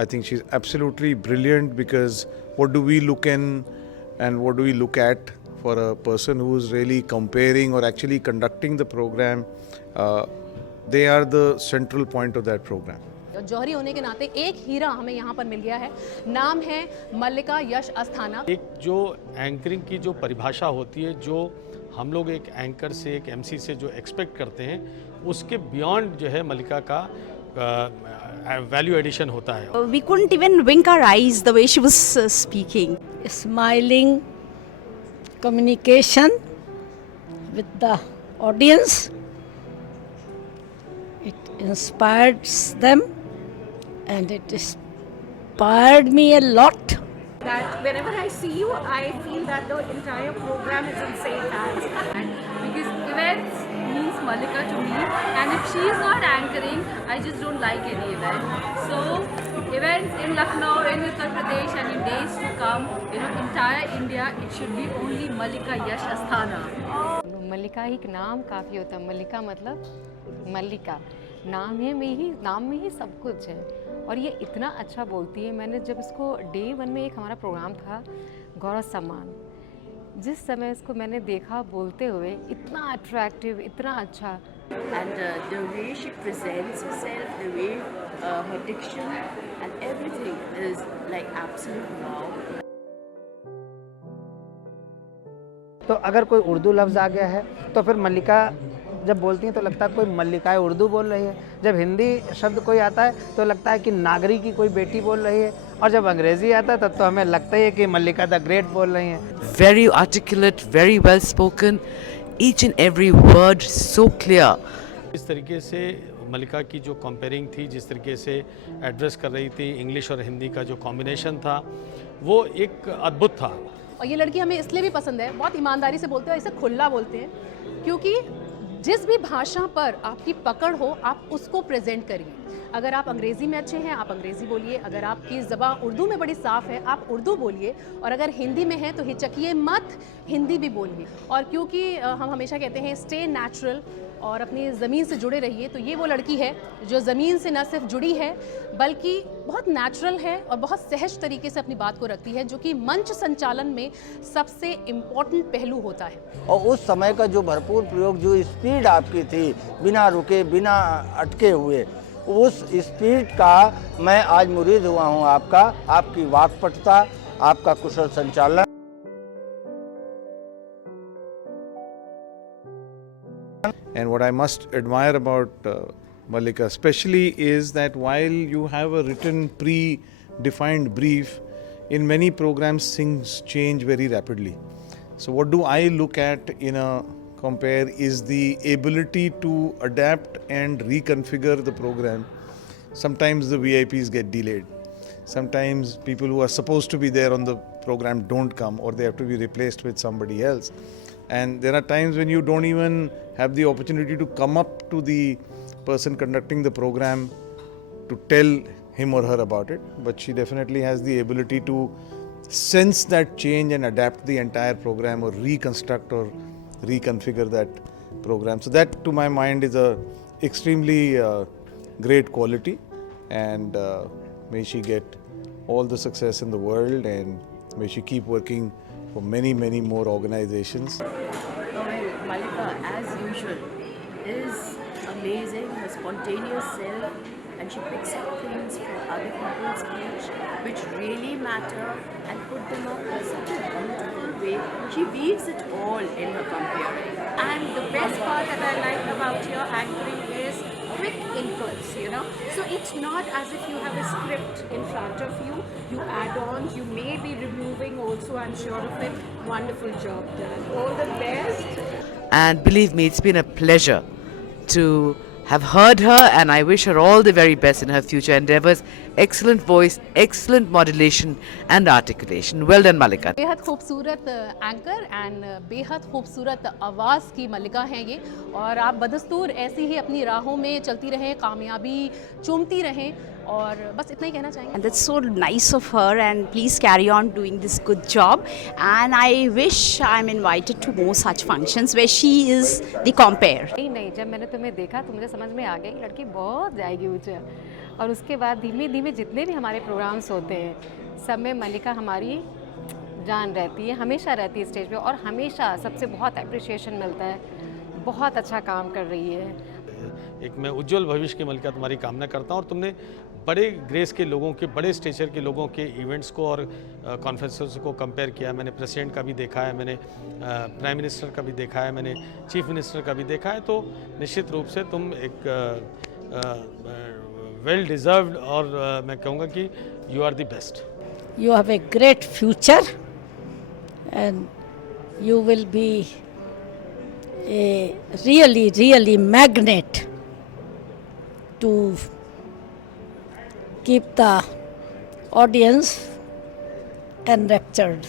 I think she's absolutely brilliant because what do we look in and what do we look at for a person who is really comparing or actually conducting the program? They are the central point of that program. जौहरी होने के नाते एक हीरा हमें यहाँ पर मिल गया है, नाम है मल्लिका यश अस्थाना। एक जो एंकरिंग की जो परिभाषा होती है, जो हम लोग एक एंकर से, एक एमसी से जो एक्सपेक्ट करते हैं, उसके बियॉन्ड जो है मल्लिका का वैल्यू एडिशन होता है। We couldn't even wink our eyes the way she was speaking. Smiling, communication with the audience. It inspires them and it inspired me a lot. That whenever I see you, I feel that the entire program is in safe hands. And because events means Mallika to me, and if she is not anchoring, I just don't like any event. So events in Lucknow, in Uttar Pradesh, and in days to come, entire India, it should be only Mallika Yash Asthana. मल्लिका एक नाम काफ़ी होता है। मल्लिका मतलब मल्लिका, नाम में ही सब कुछ है और ये इतना अच्छा बोलती है। मैंने जब इसको डे 1 में एक हमारा प्रोग्राम था गौरव सम्मान, जिस समय इसको मैंने देखा बोलते हुए, इतना अट्रैक्टिव, इतना अच्छा। And the way she presents herself, the way her diction and everything is like absolute wow. तो अगर कोई उर्दू लफ्ज़ आ गया है तो फिर मल्लिका जब बोलती हैं तो लगता है कोई मल्लिकाएं उर्दू बोल रही है। जब हिंदी शब्द कोई आता है तो लगता है कि नागरी की कोई बेटी बोल रही है, और जब अंग्रेज़ी आता है तब तो हमें लगता ही है कि मल्लिका द ग्रेट बोल रही हैं। Very articulate, very well spoken, each and every word so clear. इस तरीके से मल्लिका की जो कंपेयरिंग थी, जिस तरीके से एड्रेस कर रही थी, इंग्लिश और हिंदी का जो कॉम्बिनेशन था, वो एक अद्भुत था। और ये लड़की हमें इसलिए भी पसंद है, बहुत ईमानदारी से बोलते हैं, ऐसे खुला बोलते हैं, क्योंकि जिस भी भाषा पर आपकी पकड़ हो आप उसको प्रेजेंट करिए। अगर आप अंग्रेज़ी में अच्छे हैं आप अंग्रेज़ी बोलिए, अगर आपकी ज़बान उर्दू में बड़ी साफ़ है आप उर्दू बोलिए, और अगर हिंदी में है तो हिचकिए मत, हिंदी भी बोलिए। और क्योंकि हम हमेशा कहते हैं स्टे नेचुरल और अपनी ज़मीन से जुड़े रहिए, तो ये वो लड़की है जो ज़मीन से न सिर्फ जुड़ी है बल्कि बहुत नेचुरल है और बहुत सहज तरीके से अपनी बात को रखती है, जो कि मंच संचालन में सबसे इम्पोर्टेंट पहलू होता है। और उस समय का जो भरपूर प्रयोग, जो स्पीड आपकी थी, बिना रुके बिना अटके हुए, उस स्पीड का मैं आज मुरीद हुआ हूँ आपका, आपकी वाक्पटुता, आपका कुशल संचालन। And what I must admire about Mallika especially is that while you have a written pre-defined brief, in many programs things change very rapidly. So what do I look at in a compare is the ability to adapt and reconfigure the program. Sometimes the VIPs get delayed. Sometimes people who are supposed to be there on the program don't come, or they have to be replaced with somebody else. And there are times when you don't even have the opportunity to come up to the person conducting the program to tell him or her about it. But she definitely has the ability to sense that change and adapt the entire program, or reconstruct or reconfigure that program. So that to my mind is a extremely great quality, and may she get all the success in the world, and may she keep working for many, many more organizations. Well, Mallika, as usual, is amazing, her spontaneous self, and she picks up things from other people's speech which really matter and put them up in such a beautiful way. She weaves it all in her comparing. And the best part that I like about your anchoring is quick inputs, So it's not as if you have a script in front of you. You add on, you may be removing also, I'm sure of it. Wonderful job done. All the best. And believe me, it's been a pleasure to have heard her, and I wish her all the very best in her future endeavors. Excellent voice, excellent modulation and articulation. Well done, Mallika. बेहद खूबसूरत anchor and बेहद खूबसूरत आवाज़ की मल्लिका हैं ये, और आप बदस्तूर ऐसी ही अपनी राहों में चलती रहें, कामयाबी चूमती रहें, और बस इतना ही कहना चाहेंगे। And that's so nice of her, and please carry on doing this good job. And I wish I'm invited to more such functions where she is the compare. नहीं, जब मैंने तुम्हें देखा तो मुझे समझ में आ गई लड़की बहुत जाएगी ऊँचे, और उसके बाद धीमे धीमे में जितने भी हमारे प्रोग्राम्स होते हैं सब में मल्लिका हमारी जान रहती है, हमेशा रहती है स्टेज पे, और हमेशा सबसे बहुत अप्रिशिएशन मिलता है, बहुत अच्छा काम कर रही है। एक मैं उज्जवल भविष्य की मल्लिका तुम्हारी कामना करता हूँ, और तुमने बड़े ग्रेस के लोगों के, बड़े स्टेचर के लोगों के इवेंट्स को और कॉन्फ्रेंसेस को कंपेयर किया। मैंने प्रेसिडेंट का भी देखा है, मैंने प्राइम मिनिस्टर का भी देखा है, मैंने चीफ मिनिस्टर का भी देखा है, तो निश्चित रूप से तुम एक वेल डिज़र्व्ड, और मैं कहूँगा कि you are the best. You have a great future and you will be a really magnet to keep the audience enraptured.